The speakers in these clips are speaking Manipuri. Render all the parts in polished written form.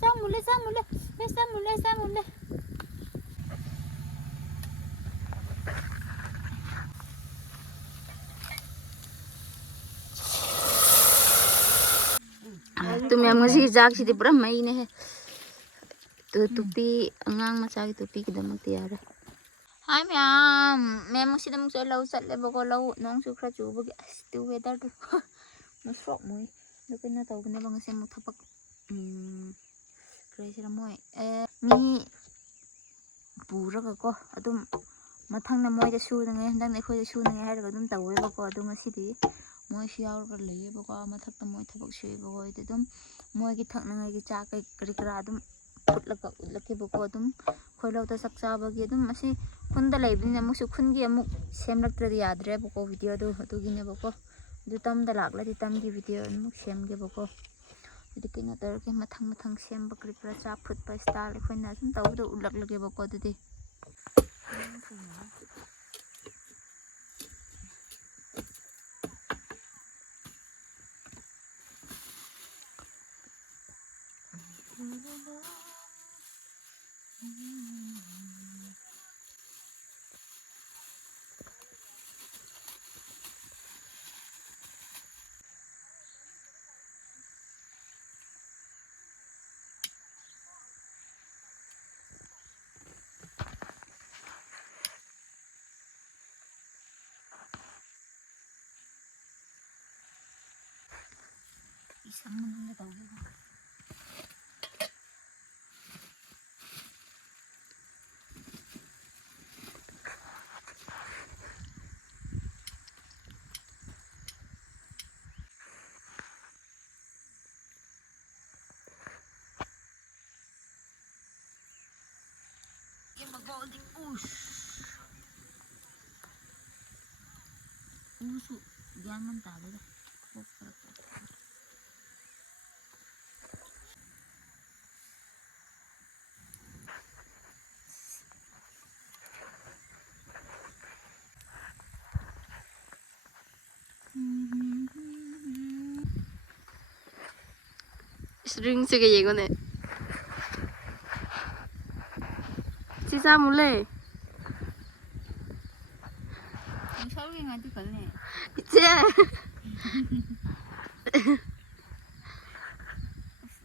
Samule, samule, samule, samule. Tụi em ngồi gì rác gì thì bữa mấy nè. Tụi tupi ngang mà sao cái tupi cái đâm tiệt rồi. Hai mẹ muốn xin đâm chơi lâu sạch lại bao lâu nóng chú khá chú bao cái still weather tu. Nó sốc mùi. Lúc cái nó tàu cái nó bằng xem một tháp bạc. Cái gì đó mùi. Mi bù ra cái co. Adum mà thằng nào mùiจะชูยังไงดังในคุยจะชูยังไงให้เราดุมตัวไว้บ้างก็ดุมมาสิดีมวยเชียวกันเลยบ้างก็มาทักตัวมวยทับช่วยบ้างก็แต่ดุมมวยกี่ทักยังไงกี่จากไอ้กระดาษดุมอุดแล้วก็บ้างก็ดุมคุยเราแต่สักจ้าบ้างกี่ดุมมาสิคุณตะเลยบินเนี่ยมุสุคุณกี่มุเสียมรักตระดีอาดเรบ้างก็วิดีโอดูกินเนี่ยบ้างก็ดูตั้มตะลักแล้วที่ตั้มกี่วิดีโอมุเสียมกี่บ้างก็ดูกินเนี่ยแต่กี่มาทั้งเสียมบ้างกระจ้าพุดไปสไตล์เลยคนนั้นฉันตัวดูอุดลักกี่บ้างก็ดูดิIsang mga daw ba? Yan mag-golden ush. Uso. Diyan man tayo. String sige yego ne. Sisa mule. Ang sabi nga di kal ne. Itse.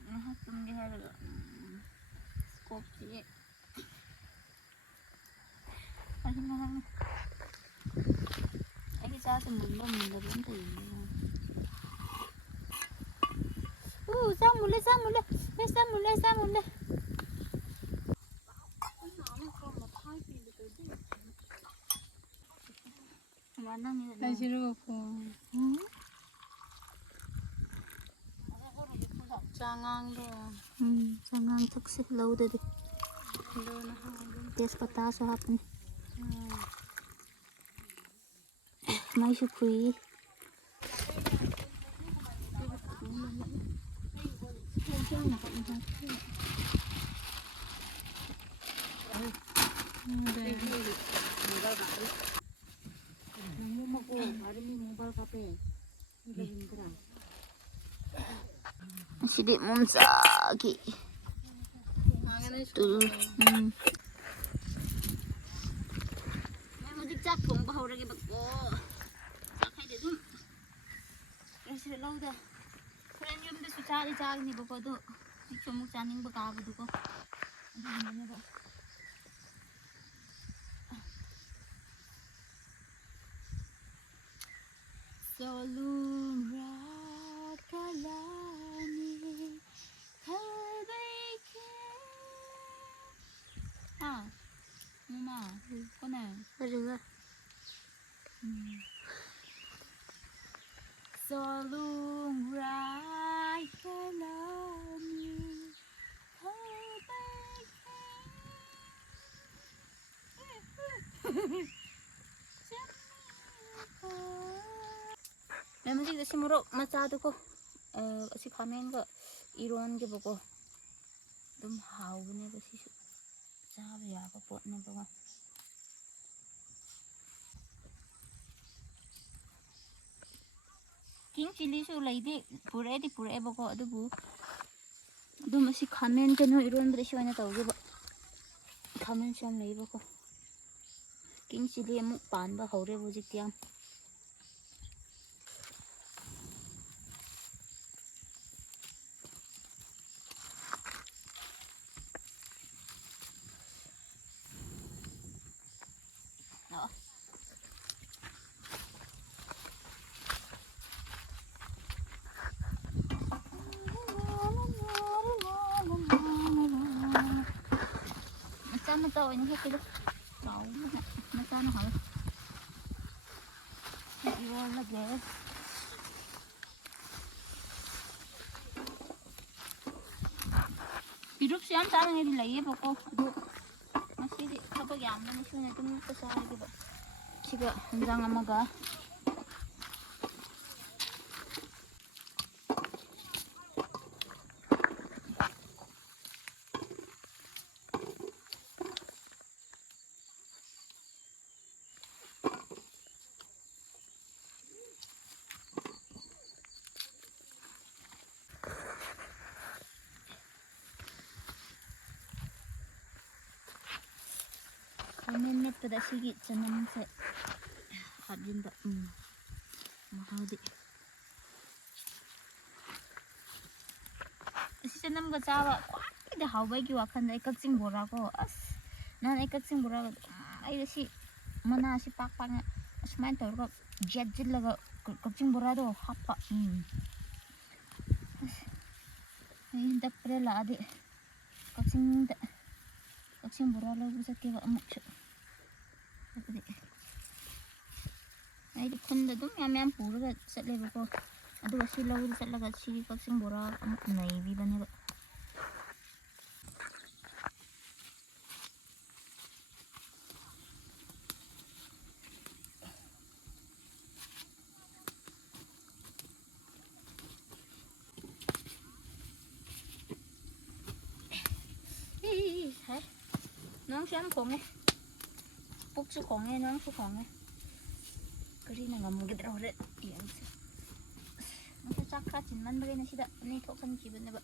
Lahat tum di halaga. Scope sige. Ay na lang. Ay isa sa mundo rin tayo. Samule, samule, samule, samule. Mana ni? Ajiru ko. Jangang do. Jangang taksik lau de. Tes pata so happen. Mai su kui. Sidik mumsaki. Tu. Memang dicak pun bahu lagi beko. Sakai dia tu. Rasa lau dah. Kalian jom dah cari ni beko tu. Cuma caning beka apa tu ko. Mana dah. Solum rakalani kalbeke. Mama, kau nak? Ada. Solum rakalani kalbeke. Memang sih si murok macam tu ko, si kamen ko iron ke boko, dum hau ni besi, cakap ya ko pot ni boko. king chili lady pure boko adubu masi khamen kano iron dresho na tawge khamen sham lei boko king chili amuk pan ba hore bujik tiam mata ini kilo tahu mata nah hal iwan lagi hidup siam cara ini lagi pokok masih di apa yang mana sih nanti mau kesal gitu jika jangan amaga kamen net pada sigi cenam se hadin da mahadi si cenam ga chawa kwai da hawbai gi wakan da ikakching bora ko as nan ikakching bora ai si mana si pak pak asmain tor ko jet jil laga kakching bora do happa ai da prela ade kakching bora lo bisa ke amuk ai khunda dum yam pura chatle bako adu si lawu chatlaga si kakching bora amuk nai bi bane ba nong siam khong puk su khong nong su khong kari na ngam gid raw re yang masa cakra cinman bagay na sida ni tok kan kibun na ba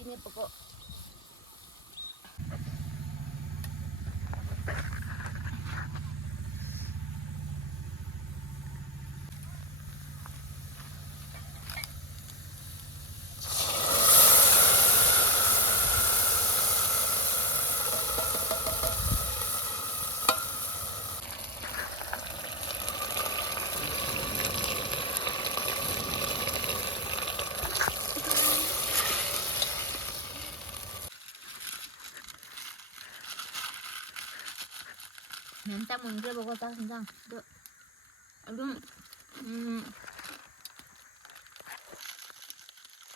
ini pokok minta mundur pokok tak sendang aduh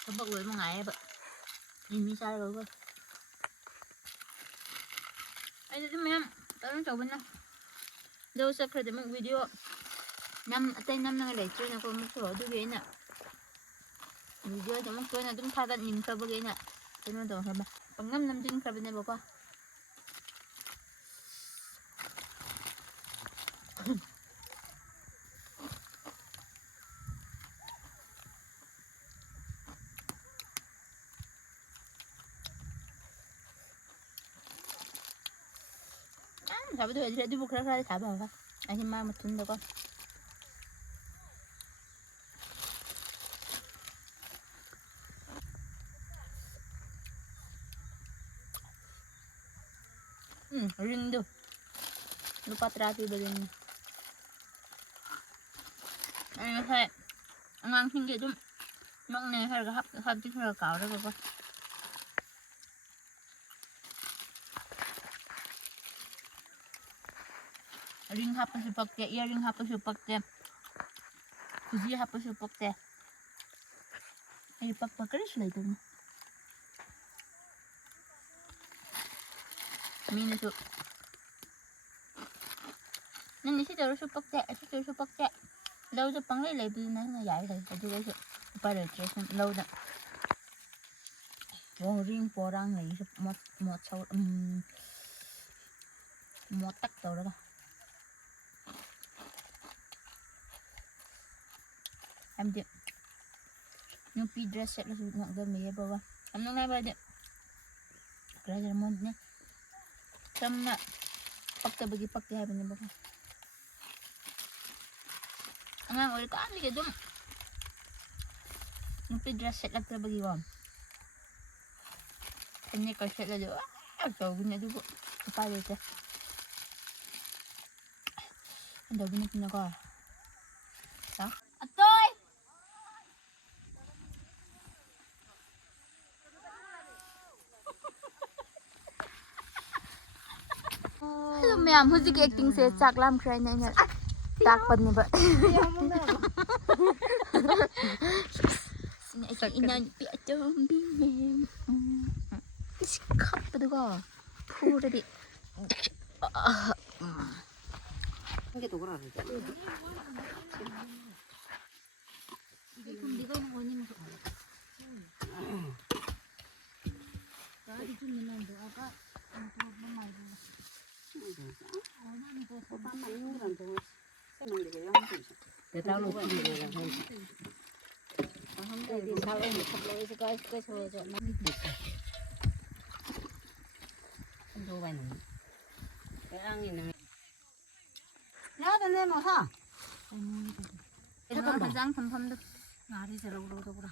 Kabak gue mau ngaya pak ini saya gue ini tuh memang tolong coba nah đâu sẽ khởi động video năm tên năm năng để chơi nào còn một số thứ gì nè video cho một số nào chúng ta đã nhìn sao bây nè cho nên tôi hỏi bà bằng năm năm trên cái bên này bỏ qua Sabi tuh jadi di bukan kali sabi apa? Asyik mah mutun deh kok. Rindu. Lupa terapi begini. Ini saya ngang tinggi tuh, mak nih harga habis harga kau deh kok. Ring hapa supakte, earring hapa supakte, kuzi hapa supakte. Ay pakpakaris lah itu. ꯃꯤꯅꯁꯨ ꯅꯪꯗꯤ ꯁꯤꯗꯧꯔꯁꯨ ꯄꯛꯆꯦ ꯁꯤꯗꯧꯔꯁꯨ ꯄꯛꯆꯦ ꯂꯧꯗ ꯄꯪꯂꯩ ꯂꯩꯕꯗꯨꯅ ꯍꯦꯟꯅ ꯌꯥꯏ ꯂꯩ ꯑꯗꯨꯗꯩꯁꯨ ꯎꯄꯥꯏ ꯂꯩꯇ꯭ꯔꯦ ꯁꯨꯝ ꯂꯧꯗ ꯔꯤꯡ ꯄꯣꯔꯥꯡ ꯂꯩꯁꯨ ꯃꯣꯠꯇꯛ ꯇꯧꯔꯒ ꯍꯥꯏꯕꯗꯤ ꯅꯨꯄꯤ ꯗ꯭ꯔꯦꯁ ꯁꯦꯠꯂꯁꯨ ꯉꯛꯗꯃꯤꯌꯦꯕꯀꯣ ꯌꯥꯝ ꯅꯨꯡꯉꯥꯏꯕ ꯍꯥꯏꯗꯤ ꯀꯔꯤ ꯍꯥꯏꯁꯤꯔ ꯃꯣꯏꯅ ꯆꯝꯅ ꯄꯛꯇꯕꯒꯤ ꯄꯛꯇꯦ ꯍꯥꯏꯕꯅꯦꯕꯀꯣ ꯑꯉꯥꯡ ꯑꯣꯏꯔꯤꯀꯥꯟꯗꯒꯤ ꯑꯗꯨꯝ ꯅꯨꯄꯤ ꯗ꯭ꯔꯦꯁ ꯁꯦꯠꯂꯛꯇꯕꯒꯤꯀꯣ ꯐꯅꯦꯛꯀ ꯁꯦꯠꯂꯗꯤ ꯇꯧꯕꯅꯤ ꯑꯗꯨꯕꯨ ꯎꯄꯥꯏ ꯂꯩꯇꯦ ꯍꯟꯗꯛꯀꯤ ꯅꯨꯄꯤꯅꯀꯣ ꯑꯇꯣꯏ ꯍꯜꯂꯣ ꯃꯌꯥꯝ ꯍꯧꯖꯤꯛꯀꯤ ꯑꯦꯛꯇꯤꯡꯁꯦ ꯆꯥꯛ ꯂꯥꯝꯈ꯭ꯔꯦ ꯍꯥꯏꯅ ꯑꯩꯅ ꯇꯥꯛꯄꯅꯦꯕ ꯁꯤꯅ ꯑꯩꯒꯤ ꯏꯅꯥꯎꯅꯨꯄꯤ ꯑꯇꯣꯝꯕꯤ ꯃꯦꯝ ꯏꯁ ꯈꯞꯄꯗꯨꯀꯣ ꯐꯨꯔꯗꯤ ꯍꯦꯟꯖꯥꯡ ꯊꯝꯐꯝꯗꯣ ꯉꯥꯔꯤꯁꯦ ꯂꯧꯗꯧꯕ꯭ꯔꯥ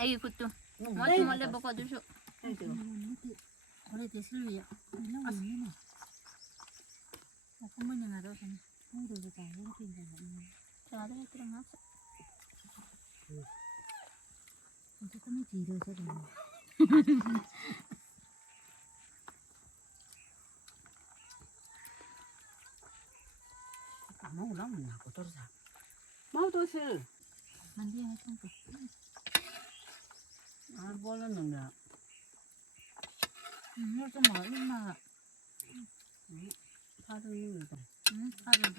ꯑꯩꯒꯤ ꯈꯨꯠꯇꯨ ꯃꯣꯠꯁꯨ ꯃꯣꯠꯂꯦꯕꯀꯣ ꯑꯗꯨꯁꯨ mau tôi sư bố lên mình được nó cho mở nhưng mà pha tôi như vậy pha rồi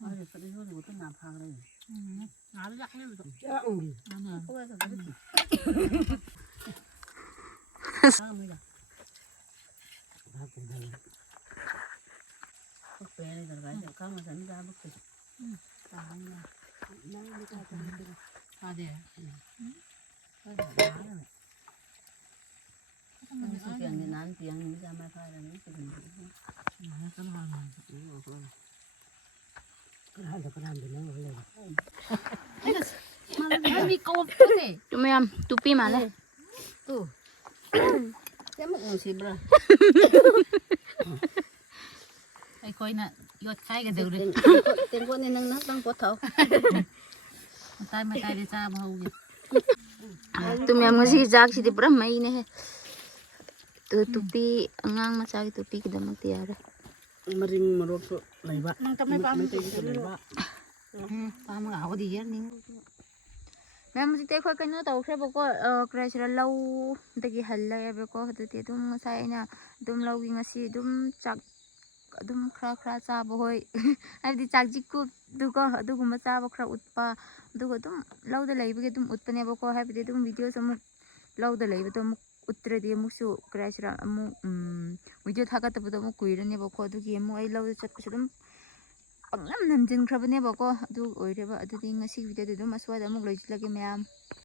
rồi phải đi thôi tôi làm pha đây ngáo nó giặc lên rồi bức bé này là cái cá mà dẫn ra bức thịt pha đi sự kiện thì nán tiếng như ra mai phai là những cái bình thường cái hoa này cái hai là cái làm thì nó lên mà bị cột thế 좀 mềm tupi mà này tu cái mức người xịt rồi ai coi nè yết khai cái đầu đi tiền quân này nâng nắp đang quất thấu mà tay đi xa bao nhiêu 좀 mềm cái gì rác thì bữa mấy nè tu tupi ngang mà sao cái tupi cái đó mất tiệt rồi maring marok so laiba mang tamay pa mo so laiba pa mo ako di yan ning ꯃꯌꯥꯝ ꯍꯧꯖꯤꯛꯇꯤ ꯑꯩꯈꯣꯏ ꯀꯩꯅꯣ ꯇꯧꯈ꯭ꯔꯦꯕꯀꯣ ꯀꯔꯤ ꯍꯥꯏꯁꯤꯔꯥ ꯂꯧꯗꯒꯤ ꯍꯜꯂꯛꯑꯦꯕꯀꯣ ꯑꯗꯨꯗꯤ ꯑꯗꯨꯝ ꯉꯁꯥꯏ ꯑꯩꯅ ꯑꯗꯨꯝ ꯂꯧꯒꯤ ꯉꯁꯤ ꯑꯗꯨꯝ ꯆꯥꯛ ꯑꯗꯨꯝ ꯈꯔ ꯆꯥꯕ ꯍꯣꯏ ꯍꯥꯏꯕꯗꯤ ꯆꯥꯛꯖꯤꯛꯀꯨꯞꯗꯨꯀꯣ ꯑꯗꯨꯒꯨꯝꯕ ꯆꯥꯕ ꯈꯔ ꯎꯠꯄ ꯑꯗꯨꯒ ꯑꯗꯨꯝ ꯂꯧꯗ ꯂꯩꯕꯒꯤ ꯑꯗꯨꯝ ꯎꯠꯄꯅꯦꯕꯀꯣ ꯍꯥꯏꯕꯗꯤ ꯑꯗꯨꯝ ꯚꯤꯗꯤꯑꯣꯁꯨ ꯑꯃꯨꯛ ꯂꯧꯗ ꯂꯩꯕꯗꯣ ꯑꯃꯨꯛ ꯎꯠꯇ꯭ꯔꯗꯤ ꯑꯃꯨꯛꯁꯨ ꯀꯔꯤ ꯍꯥꯏꯁꯤꯔꯥ ꯑꯃꯨꯛ ꯚꯤꯗꯤꯑꯣ ꯊꯥꯒꯠꯇꯕꯗꯣ ꯑꯃꯨꯛ ꯀꯨꯏꯔꯅꯦꯕꯀꯣ ꯑꯗꯨꯒꯤ ꯑꯃꯨꯛ ꯑꯩ ꯂꯧꯗ ꯆꯠꯄꯁꯨ ꯑꯗꯨꯝ ꯄꯪꯅꯝ ꯅꯝꯖꯤꯟꯈ꯭ꯔꯕꯅꯦꯕꯀꯣ ꯑꯗꯨ ꯑꯣꯏꯔꯦꯕ ꯑꯗꯨꯗꯤ ꯉꯁꯤꯒꯤ ꯚꯤꯗꯤꯑꯣꯗꯤ ꯑꯗꯨꯝ ꯑꯁ꯭ꯋꯥꯏꯗ ꯑꯃꯨꯛ ꯂꯣꯏꯁꯤꯜꯂꯒꯦ ꯃꯌꯥꯝ